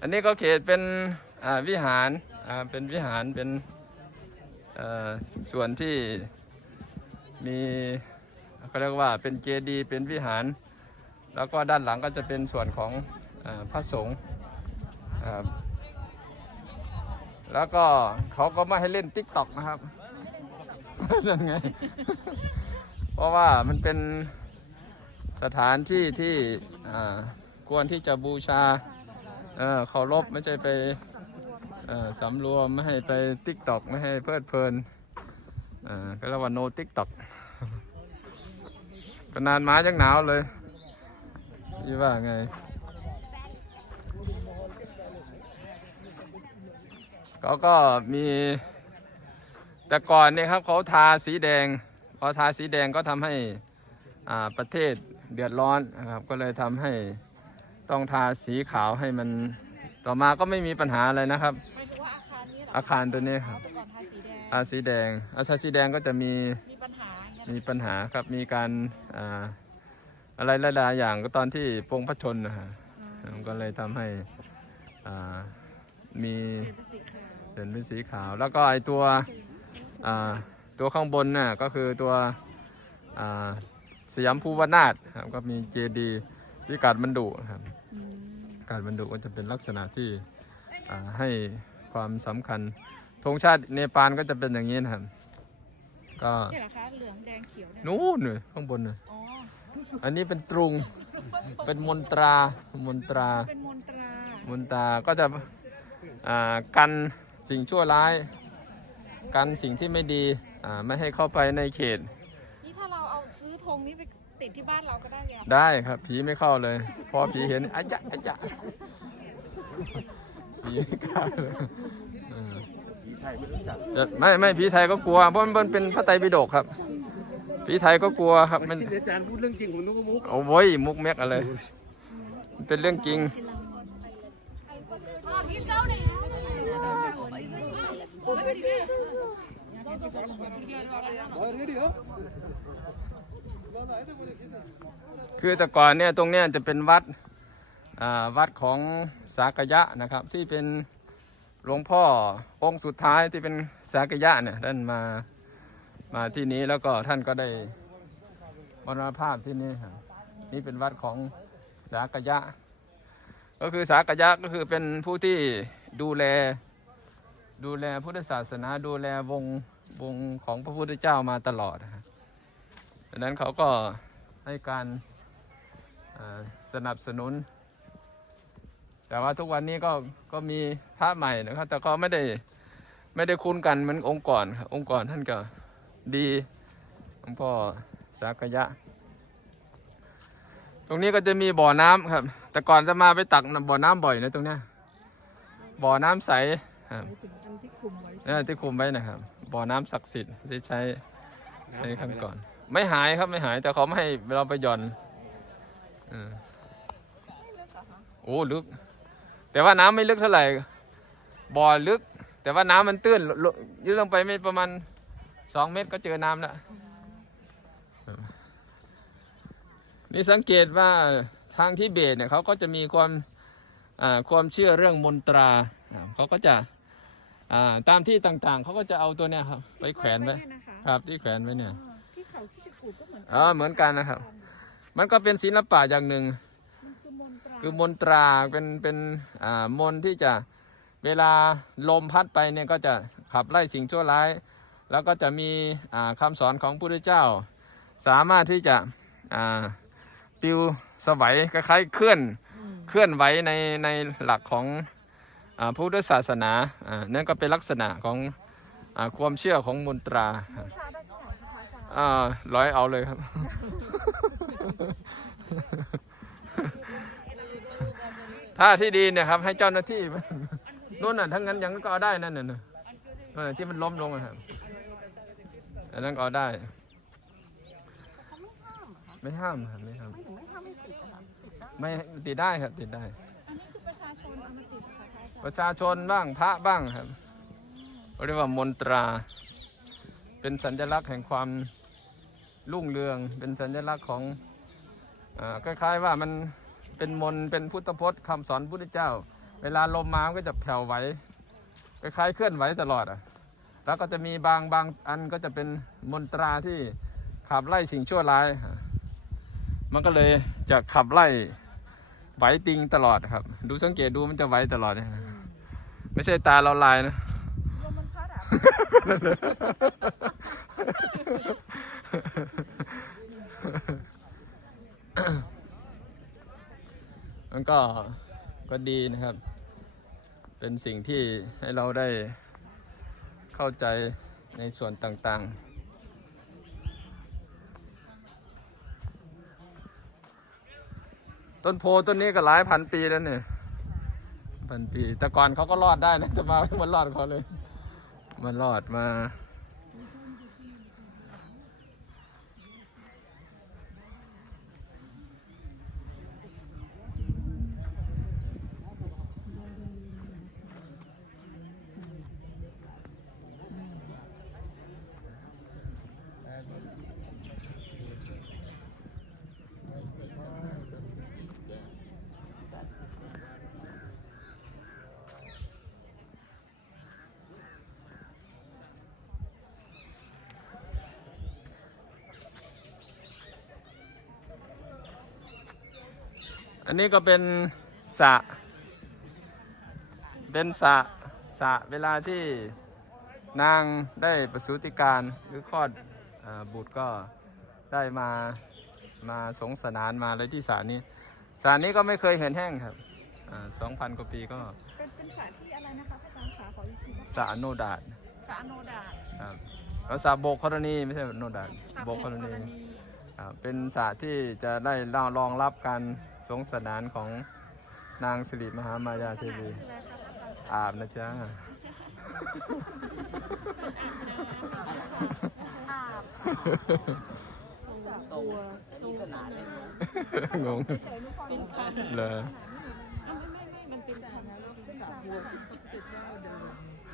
อันนี้ก็เขตเป็นวิหารเป็นวิหารเป็นส่วนที่มีเขาเรียกว่าเป็นเจดีย์เป็นวิหาร แล้วก็ด้านหลังก็จะเป็นส่วนของอพระสงฆ์แล้วก็เขาก็ไม่ให้เล่นติ๊กต็อกนะครับยังไง เพราะว่ามันเป็นสถานที่ที่อ่า ควรที่จะบูชาเออเคารพไม่ใช่ไปเออสำรวมไม่ให้ไปติ๊กตอกไม่ให้เพลิดเพลินอ่าก็เรียกว่าโนติ๊กตอกก็นานมาจังหนาวเลยยี่ว่าไง เขาก็มี แต่ก่อนเนี่ยครับเขาทาสีแดง พอทาสีแดงก็ทำให้ประเทศเดือดร้อนนะครับ ก็เลยทำให้ ต้องทาสีขาวให้มันต่อมาก็ไม่มีปัญหาอะไรนะครับ หมายถึงว่าอาคารนี้เหรออาคารตัวนี้ครับแต่ก่อนทาสีแดง ทาสีแดงอาทาสีแดงก็จะมีมีปัญหาอย่างเงี้ยมีปัญหาครับมีการอ่าอะไรหลายๆอย่างก็ตอนที่ปรงพระชนนะฮะมันก็เลยทำให้อ่ามี เปลี่ยนเป็นสีขาวเห็นเป็นสีขาวแล้วก็ไอตัวอ่าตัวข้างบนน่ะก็คือตัวอ่าสยามภูวนาถครับก็มีเจดีย์ พิกัดบรรดุครับอืมการบรรดุก็จะเป็นลักษณะที่อ่าให้ความสำคัญธงชาติเนปาลก็จะเป็นอย่างนี้นะครับ ก็นี่เหรอคะเหลืองแดงเขียวเนี่ยนู้นเลยข้างบนน่ะอ๋ออันนี้เป็นตรุง เป็นมนตรา มนตรา เป็นมนตรา มนตรา ก็จะอ่ากันสิ่งชั่วร้าย กันสิ่งที่ไม่ดีอ่าไม่ให้เข้าไปในเขต นี่ถ้าเราเอาซื้อธงนี้ไป ติดที่บ้านเราก็ได้แล้วได้ครับผีไม่เข้าเลย พอผีเห็นอะยะอะยะผีไม่กล้าเลยเออแต่ไม่ไม่ผีไทยก็กลัวเพราะมันเป็นพระไตรปิฎกครับผีไทยก็กลัวครับมันที่อาจารย์พูดเรื่องจริงผมนึกว่ามุกโอ้ยมุกแม็กอะไรมันเป็นเรื่องจริง คือแต่ก่อนเนี่ยตรงเนี้ยจะเป็นวัดอ่าวัดของสากยะนะครับ ที่เป็นหลวงพ่อองค์สุดท้ายที่เป็นสากยะเนี่ยท่านมามาที่นี้แล้วก็ท่านก็ได้มรณภาพที่นี่นี่เป็นวัดของสากยะ ก็คือสากยะก็คือเป็นผู้ที่ดูแลดูแลพุทธศาสนาดูแลวงวงของพระพุทธเจ้ามาตลอดนะ ดังนั้นเขาก็ให้การอ่าสนับสนุน แต่ว่าทุกวันนี้ก็ก็มีพระใหม่นะครับ แต่ก็ไม่ได้ไม่ได้คุ้นกันเหมือนองค์ก่อนครับองค์ก่อนท่านก็ดีหลวงพ่อสากยะ ตรงนี้ก็จะมีบ่อน้ำครับ แต่ก่อนจะมาไปตักบ่อน้ำบ่อยนะตรงเนี้ยบ่อน้ำใสครับเป็นอันที่คุมไว้นี่ที่คุมไว้นะครับ บ่อน้ำศักดิ์สิทธิ์ที่ใช้ในขั้นก่อน ไม่หายครับไม่หาย แต่เขาไม่ให้เราไปหย่อนเออโอ้ลึก แต่ว่าน้ำไม่ลึกเท่าไหร่บ่อลึก แต่ว่าน้ำมันตื้นลงยืดลงไปไม่ประมาณสองเมตรก็เจอน้ำแล้วนี่สังเกตว่าทางที่เบตเนี่ยเขาก็จะมีความอ่าความเชื่อเรื่องมนตราอ่าเขาก็จะอ่าตามที่ต่างๆ เขาก็จะเอาตัวเนี้ยครับ ไปแขวนไว้ที่นะคะครับที่แขวนไว้เนี่ยอ๋อ ที่เขาที่ชะกูดก็เหมือนกัอ๋อเหมือนกันนะครับ มันก็เป็นศิลปะอย่างหนึ่ง มันคือมนตราคือมนตราเป็นเป็นอ่ามนต์ที่จะเวลาลมพัดไปเนี่ยก็จะขับไล่สิ่งชั่วร้าย แล้วก็จะมีอ่าคำสอนของพระพุทธเจ้า สามารถที่จะอ่าปิวสวัยคล้ายๆเคลื่อนอืมเคลื่อนไหวในในหลักของอาพุทธศาสนาอ่านั่นก็เป็นลักษณะของอาความเชื่อของมนตรา บูชาได้ที่ไหนคะ อ่าร้อยเอาเลยครับ ถ้าที่ดีเนี่ยครับ ให้เจ้าหน้าที่นู่นน่ะทั้งนั้นอยังนั้นก็เอาได้นั่นน่ะน่ะที่มันล้มลงอะครับอันนั้นก็เอาได้ ไม่ห้ามครับไม่ห้ามไม่ถึงไม่ถ้าไม่ติดได้ไม่ติดได้ครับติดได้ประชาชนเอามาติดนะคะอาจารย์ประชาชนบ้างพระบ้างครับเรียกว่ามนตรา เป็นสัญลักษณ์แห่งความ รุ่งเรือง เป็นสัญลักษณ์ของอาคล้ายๆว่ามันเป็นมนต์เป็นพุทธพจน์คำสอนพุทธเจ้า เวลาลมมามันก็จะแผ่วไหวคล้ายๆเคลื่อนไหวตลอดอะแล้วก็จะมีบางบางอันก็จะเป็นมนตราที่ขับไล่สิ่งชั่วร้าย มันก็เลยจะขับไล่ไหวติงตลอดครับ ดูสังเกตดูมันจะไหวตลอดนะไม่ใช่ตาเราลายนะลมมันพัดอะ มันก็ก็ดีนะครับ เป็นสิ่งที่ให้เราได้เข้าใจในส่วนต่างๆต้นโพต้นนี้ก็หลายพันปีแล้วเนี่ยพันปี แต่ก่อนเขาก็รอดได้นะจะมามันรอดเขาเลย มันรอดมา อันนี้ก็เป็นสระเป็นสระสระเวลาที่นางได้ประสูติการหรือคลอดอาบุตรก็ได้มามาสงสนานมาอะไรที่สระนี้สระนี้ก็ไม่เคยเห็นแห้งครับสองพันกว่าปีก็เป็นเป็นสระที่อะไรนะคะพระอาจารย์ขาขออีกทีนะสระโนดาดสระอโนดาตครับแล้วสระโบกธรณีไม่ใช่โนดาดสระโบกธรณีณีครับเป็นสระที่จะได้รองรับการ สงสนานของนางสิริมหามายาเทวีคืออะไรคะพระอาจารย์อาบนะจ๊ะอาบตัวทรงสนานเลยงงเฉยๆนึกว่าเป็นการเลยไม่ไม่ไม่มันเป็นสระนะเป็นสระบัวที่พระพุทธเจ้าเดิน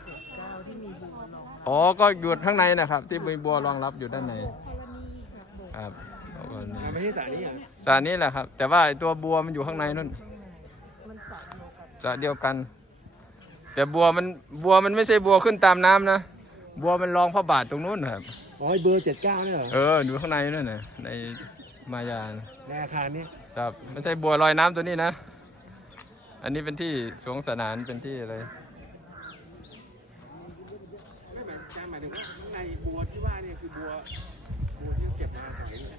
เจ็ดเก้าที่มีบัวรองอ๋อ ก็อยู่ข้างในนะครับ ที่มีบัวรองรับอยู่ด้านในธรณีแบบโบกครับแล้วก็นี่ไม่ใช่สานี่อะ สระนี้แหละครับ แต่ว่าไอ้ตัวบัวมันอยู่ข้างในนู่นมันสระเดียวกันสระเดียวกัน แต่บัวมันบัวมันไม่ใช่บัวขึ้นตามน้ำนะ บัวมันรองพระบาทตรงนู้นนะครับ อ๋อไอ้เบอร์เจ็ดเก้าเนี่ยเหรอเอออยู่ข้างในนั่นน่ะในมายานะในอาคารนี้ครับไม่ใช่บัวลอยน้ำตัวนี้นะ อันนี้เป็นที่สวงสนานเป็นที่อะไร ไม่หมายการหมายถึงว่าข้างในบัวที่ว่าเนี่ยคือบัวบัวที่เก็บมาขายนี่แหละ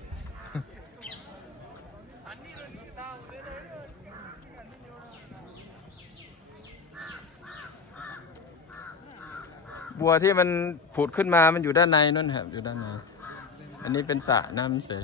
บัวที่มันผุดขึ้นมามันอยู่ด้านในนั่นครับอยู่ด้านใน อันนี้เป็นสระน้ำเสย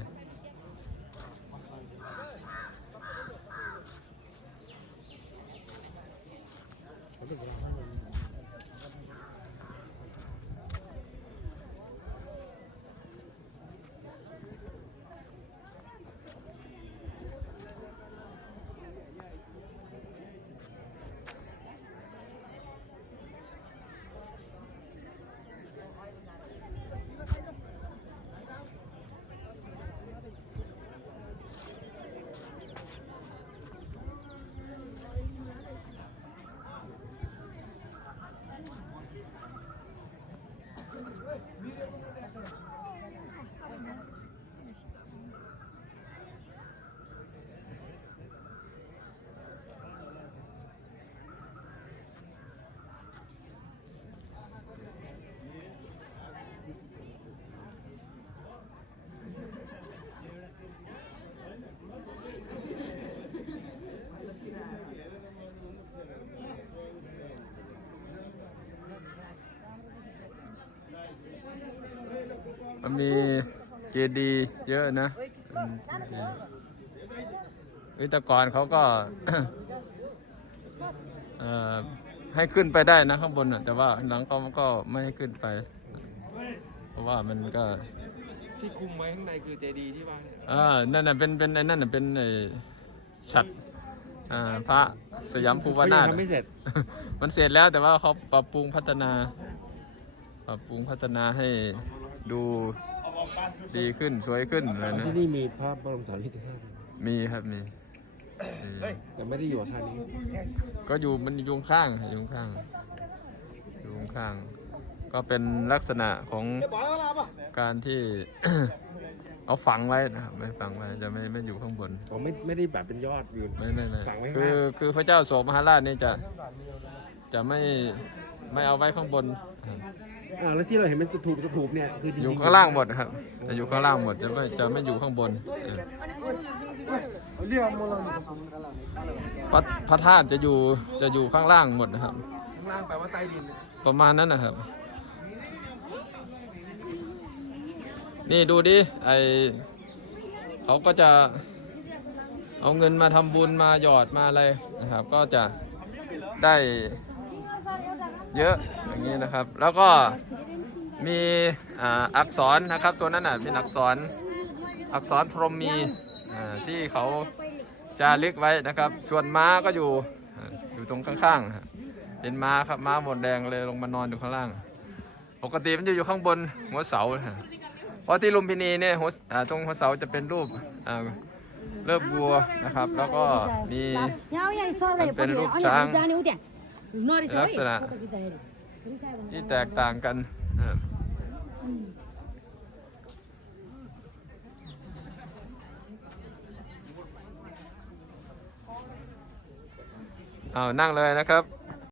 มันมีเจดีย์เยอะนะอืมวิตกรเขาก็เอ่อให้ขึ้นไปได้นะข้างบนน่ะแต่ว่าหลังเขาก็ไม่ให้ขึ้นไป เพราะว่ามันก็ที่คุมไว้ข้างในคือเจดีย์ที่ว่าเนี่ยอ่านั่นน่ะเป็นเป็นไอ้นั่นน่ะเป็นไอ้ฉัดอ่าพระสยามภูวเขายันาถงทำไม่เสร็จ มันเสร็จแล้วแต่ว่าเขาปรับปรุงพัฒนา ปรับปรุงพัฒนาให้ ดูดีขึ้นสวยขึ้นอะไรนะที่นี่มีพระบรมสารีริกธาตุมีครับมีแต่ไม่ได้อยู่อาคารนี้ ก็อยู่มันอยู่ข้างๆอยู่ข้างๆอยู่ข้างๆก็เป็นลักษณะของการที่เอาฝังไว้นะครับไม่ฝังไว้จะไม่ไม่อยู่ข้างบนผมไม่ไม่ได้แบบเป็นยอดอยู่ไม่ไม่ไม่ฝังไว้คือคือพระเจ้าโสมหาราชนี่จะจะไม่ไม่เอาไว้ข้างบน อ่าแล้วที่เราเห็นเป็นสถูปสถูปเนี่ยคือจริงๆอยู่ข้างล่างหมดครับจะอยู่ข้างล่างหมดจะไม่จะไม่อยู่ข้างบนเออพระพระธาตุจะอยู่จะอยู่ข้างล่างหมดนะครับ ข้างล่างแปลว่าใต้ดินประมาณนั้นนะครับ นี่ดูดิไอเขาก็จะเอาเงินมาทำบุญมาหยอดมาอะไรนะครับ ก็จะได้ เยอะอย่างนี้นะครับ แล้วก็มีอักษรนะครับ ตัวนั้นน่ะเป็นอักษรอักษรพรหมมีที่เขาจารึกไว้นะครับ ส่วนม้าก็อยู่อยู่ตรงข้างๆเป็นม้าครับม้าหมดแดงเลยลงมานอนอยู่ข้างล่าง ปกติมันจะอยู่ข้างบนหัวเสาเพราะที่ลุมพินีเนี่ยหัวตรงหัวเสาจะเป็นรูปเลิบวัวนะครับ แล้วก็มีเป็นรูปช้าง ลักษณะที่แตกต่างกันเอานั่งเลยนะครับ